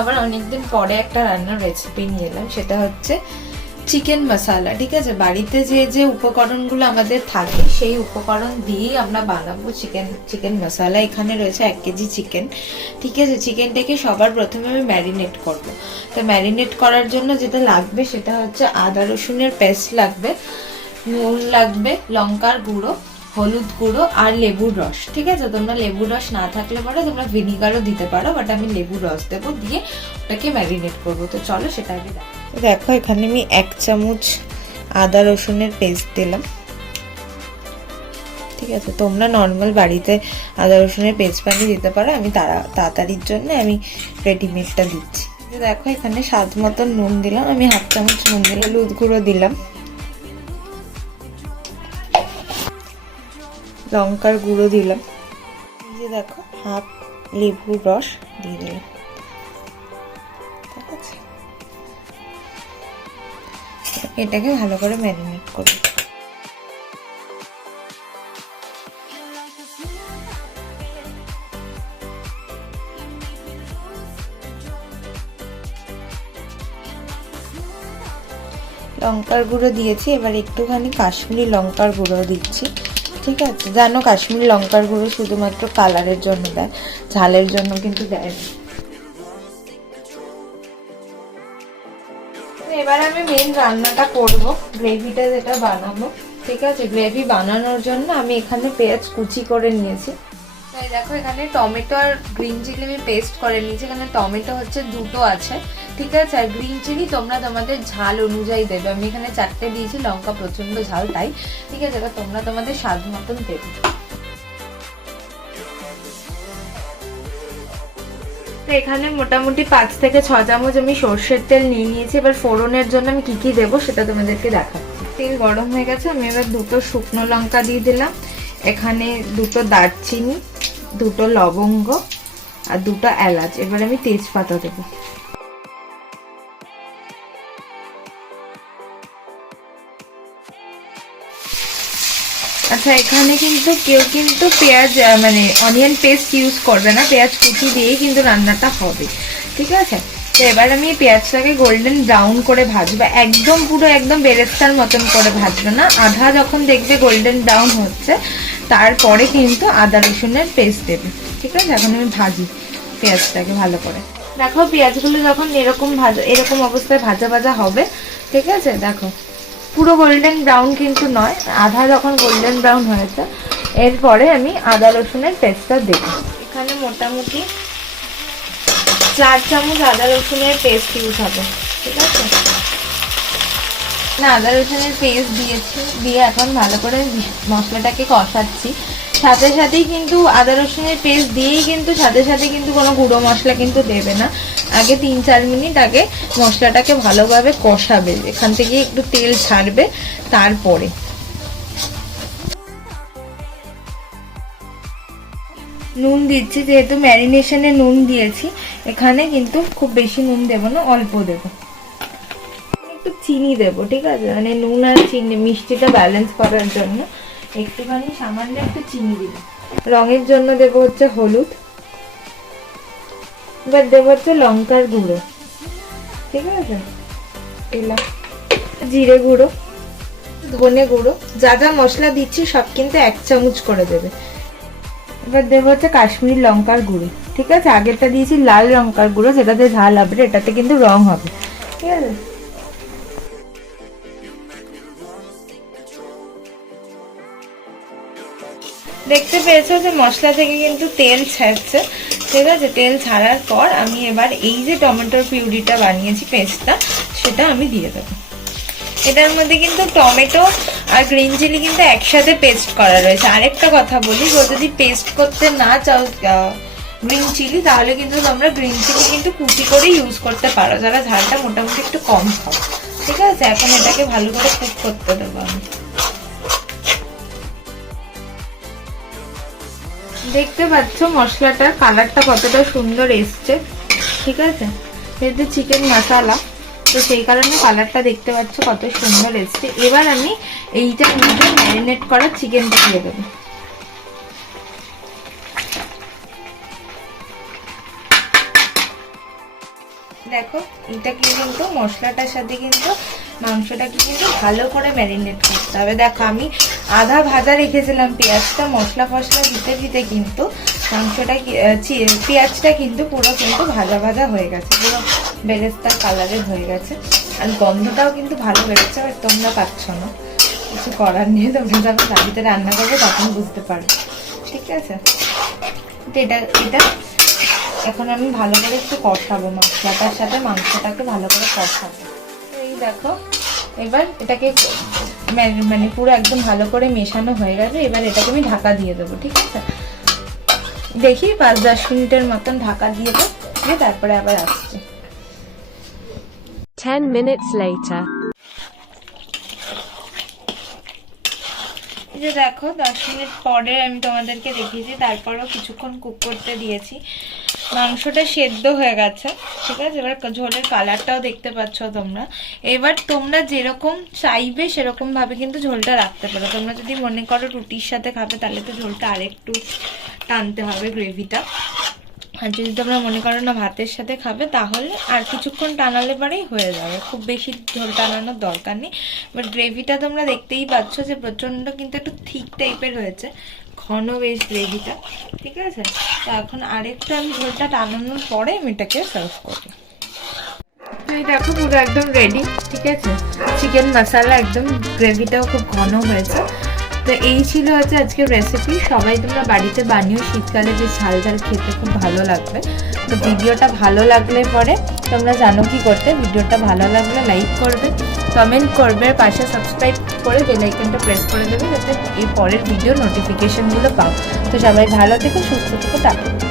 আবার অনেকদিন পরে একটা রান্নার রেসিপি নিয়ে এলাম, সেটা হচ্ছে চিকেন মশলা। ঠিক আছে, বাড়িতে যে যে উপকরণগুলো আমাদের থাকে সেই উপকরণ দিয়েই আমরা বানাবো চিকেন মশলা। এখানে রয়েছে 1 কেজি চিকেন। ঠিক আছে, চিকেনটাকে সবার প্রথমে আমি ম্যারিনেট করব। তো ম্যারিনেট করার জন্য যেটা লাগবে সেটা হচ্ছে আদা রসুনের পেস্ট লাগবে, নুন লাগবে, লঙ্কার গুঁড়ো, হলুদ গুঁড়ো আর লেবুর রস। ঠিক আছে, তোমরা লেবুর রস না থাকলে পরে তোমরা ভিনিগারও দিতে পারো, বাট আমি লেবুর রস দেবো, দিয়ে ওটাকে ম্যারিনেট করবো। তো চলো সেটা আগে দেখো। এখানে আমি 1 চামচ আদা রসুনের পেস্ট দিলাম। ঠিক আছে, তোমরা নর্মাল বাড়িতে আদা রসুনের পেস্ট বানিয়ে দিতে পারো, আমি তাড়াতাড়ির জন্য আমি রেডিমেডটা দিচ্ছি। দেখো এখানে স্বাদ মতন নুন দিলাম, আমি 1/2 চামচ নুন দিলাম, হলুদ গুঁড়ো দিলাম, লঙ্কার গুঁড়ো দিলাম, এই যে দেখো হাফ লেবুর রস দিয়ে দিলাম। ঠিক আছে, এটাকে ভালো করে ম্যারিনেট করব। লঙ্কার গুঁড়ো দিয়েছি, এবার একটুখানি কাশ্মীরি লঙ্কার গুঁড়ো দিচ্ছি। ঠিক আছে, জানো কাশ্মীরি লঙ্কার গুঁড়ো শুধুমাত্র কালারের জন্য দেয়, ঝালের জন্য কিন্তু দেয় না। এবার আমি মেন রান্নাটা করব, গ্রেভিটা যেটা বানাবো। ঠিক আছে, গ্রেভি বানানোর জন্য আমি এখানে পেঁয়াজ কুচি করে নিয়েছি। তাই দেখো এখানে টমেটো আর গ্রিন চিলি আমি পেস্ট করে নিয়েছি। এখানে টমেটো হচ্ছে 2টো আছে। ঠিক আছে, আর গ্রিন চিলি তোমরা তোমাদের ঝাল অনুযায়ী দেবে। আমি এখানে 4টে দিয়েছি, লঙ্কা প্রচন্ড ঝাল তাই। ঠিক আছে, এবার তোমরা তোমাদের স্বাদ মতন দেবে। এখানে মোটামুটি 5 থেকে 6 চামচ আমি সর্ষের তেল নিয়ে নিয়েছি। এবার ফোড়নের জন্য আমি কি কি দেবো সেটা তোমাদেরকে দেখাচ্ছি। তেল গরম হয়ে গেছে, আমি এবার 2টো শুকনো লঙ্কা দিয়ে দিলাম, এখানে 2টো দারচিনি, 2টো লবঙ্গ আর 2টো এলাচ। এবার আমি তেজপাতা দেবো। আচ্ছা, এখানে কিন্তু কেউ কিন্তু পেঁয়াজ মানে অনিয়ন পেস্ট ইউজ করবে না, পেঁয়াজ কুচি দিয়েই কিন্তু রান্নাটা হবে। ঠিক আছে, তো এবার আমি পেঁয়াজটাকে গোল্ডেন ব্রাউন করে ভাজবো, একদম পুরো একদম বেরেস্তার মতন করে ভাজবো না। আধা যখন দেখবে গোল্ডেন ব্রাউন হচ্ছে তারপরে কিন্তু আদা রসুনের পেস্ট দেবে। ঠিক আছে, এখন আমি ভাজি পেঁয়াজটাকে ভালো করে। দেখো পেঁয়াজগুলো যখন এরকম অবস্থায় ভাজা ভাজা হবে। ঠিক আছে, দেখো পুরো গোল্ডেন ব্রাউন কিন্তু নয়, আধা যখন গোল্ডেন ব্রাউন হয়েছে এরপরে আমি আদা রসুনের পেস্টটা দেব। এখানে মোটামুটি 4 চামচ আদা রসুনের পেস্ট ইউজ হবে। ঠিক আছে, না আদা রসুনের পেস্ট দিয়েছি, দিয়ে এখন ভালো করে মশলাটাকে কষাচ্ছি। সাথে সাথেই কিন্তু আদা রসুনের পেস্ট দিয়েই কিন্তু সাথে সাথে কিন্তু কোনো গুঁড়ো মশলা কিন্তু দেবে না। আগে 3-4 মিনিট আগে মশলাটাকে ভালোভাবে কষাবে, এখান থেকে একটু তেল ছাড়বে, তারপরে নুন দিচ্ছি। যেহেতু ম্যারিনেশনে নুন দিয়েছি, এখানে কিন্তু খুব বেশি নুন দেবো না, অল্প দেবো। একটু চিনি দেবো। ঠিক আছে, মানে নুন আর চিনি মিষ্টিটা ব্যালেন্স করার জন্য একটুখানি সামান্য একটু চিনি দিব। রঙের জন্য দেবো হচ্ছে হলুদ, এবার দেবো হচ্ছে লঙ্কার গুঁড়ো। ঠিক আছে, দিলাম জিরে গুঁড়ো, ধনে গুঁড়ো, যা যা মশলা দিচ্ছি সব কিন্তু 1 চামচ করে দেবে। এবার দেবো হচ্ছে কাশ্মীরি লঙ্কার গুঁড়ো। ঠিক আছে, আগেরটা দিয়েছি লাল লঙ্কার গুঁড়ো, যেটাতে ঝাল হবে, এটাতে কিন্তু রং হবে। ঠিক আছে, দেখতে পেয়েছো যে মশলা থেকে কিন্তু তেল ছাড়ছে। ঠিক আছে, তেল ছাড়ার পর আমি এবার এই যে টমেটোর পিউরিটা বানিয়েছি পেস্টটা, সেটা আমি দিয়ে দেবো। এটার মধ্যে কিন্তু টমেটো আর গ্রিন চিলি কিন্তু একসাথে পেস্ট করা রয়েছে। আরেকটা কথা বলি, যদি পেস্ট করতে না চাও গ্রিন চিলি, তাহলে কিন্তু তোমরা গ্রিন চিলি কিন্তু কুচি করে ইউজ করতে পারো, যারা ঝালটা মোটামুটি একটু কম খাও। ঠিক আছে, এখন এটাকে ভালো করে কুক করতে দেবো আমি। দেখতে পাচ্ছ মশলাটার কালারটা কতটা সুন্দর এসছে। ঠিক আছে, যেহেতু চিকেন মশলা তো সেই কারণে কালারটা দেখতে পাচ্ছ কত সুন্দর এসছে। এবার আমি এইটার মধ্যে ম্যারিনেট করা চিকেনটা দিয়ে দেবো। দেখো এটাকে কিন্তু মশলাটার সাথে কিন্তু মাংসটাকে কিন্তু ভালো করে ম্যারিনেট করতে হবে। দেখো আমি আধা ভাজা রেখেছিলাম পেঁয়াজটা, মশলা ফসলা দিতে দিতে কিন্তু মাংসটা পেঁয়াজটা কিন্তু পুরো কিন্তু ভাজা ভাজা হয়ে গেছে, পুরো বেরেস্তার কালারের হয়ে গেছে, আর গন্ধটাও কিন্তু ভালো বেরোচ্ছে। আর তোমরা পাচ্ছ না, কিছু করার নিয়ে তোমরা যখন বাড়িতে রান্না করবে তখন বুঝতে পারবে, ঠিক আছে? তো এটা এখন আমি ভালো করে একটু কষাবো, মশলাটার সাথে মাংসটাকে ভালো করে কষাবো। এই দেখো এবার এটাকে মানে পুরো একদম ভালো করে মেশানো হয়ে গেছে। এবার এটাকে আমি ঢাকা দিয়ে দেবো, ঠিক আছে? দেখি 5-10 মিনিটের মতন ঢাকা দিয়ে দেবো, দিয়ে তারপরে আবার আসছি। 10 minutes later. এই যে দেখো 10 মিনিট পরে আমি তোমাদেরকে দেখিয়েছি, তারপরেও কিছুক্ষণ কুক করতে দিয়েছি। মাংসটা সেদ্ধ হয়ে গেছে, ঠিক আছে? এবার ঝোলের কালারটাও দেখতে পাচ্ছ তোমরা। এবার তোমরা যেরকম চাইবে সেরকম ভাবে কিন্তু ঝোলটা রাখতে পারো। তোমরা যদি মনে করো রুটির সাথে খাবে তাহলে তো ঝোলটা আরেকটু টানতে হবে, গ্রেভিটা। আর যদি তোমরা মনে করো না ভাতের সাথে খাবে তাহলে আর কিছুক্ষণ টানালে পরেই হয়ে যাবে, খুব বেশি ঝোল টানানোর দরকার নেই। বাট গ্রেভিটা তোমরা দেখতেই পাচ্ছ যে প্রচণ্ড কিন্তু একটু থিক টাইপের হয়েছে, ঘন বেশ গ্রেভিটা, ঠিক আছে? তো এখন আরেকটু আমি ঝোলটা টানানোর পরে আমি এটাকে সার্ভ করি। এই দেখো পুরো একদম রেডি, ঠিক আছে? চিকেন মশলা একদম, গ্রেভিটাও খুব ঘন হয়েছে। তো এই ছিল হচ্ছে আজকের রেসিপি। সবাই তোমরা বাড়িতে বানিও, শীতকালে বেশ ঝাল ঝাল খেতে খুব ভালো লাগবে। তো ভিডিওটা ভালো লাগলে পরে তোমরা জানো কি করতে, ভিডিওটা ভালো লাগলে লাইক করবে, কমেন্ট করবে, পাশে সাবস্ক্রাইব করে বেল আইকনটা প্রেস করে দেবে যাতে এর পরের ভিডিও নোটিফিকেশনগুলো পাও। তো সবাই ভালো থেকো, সুস্থ থেকো, টাটা।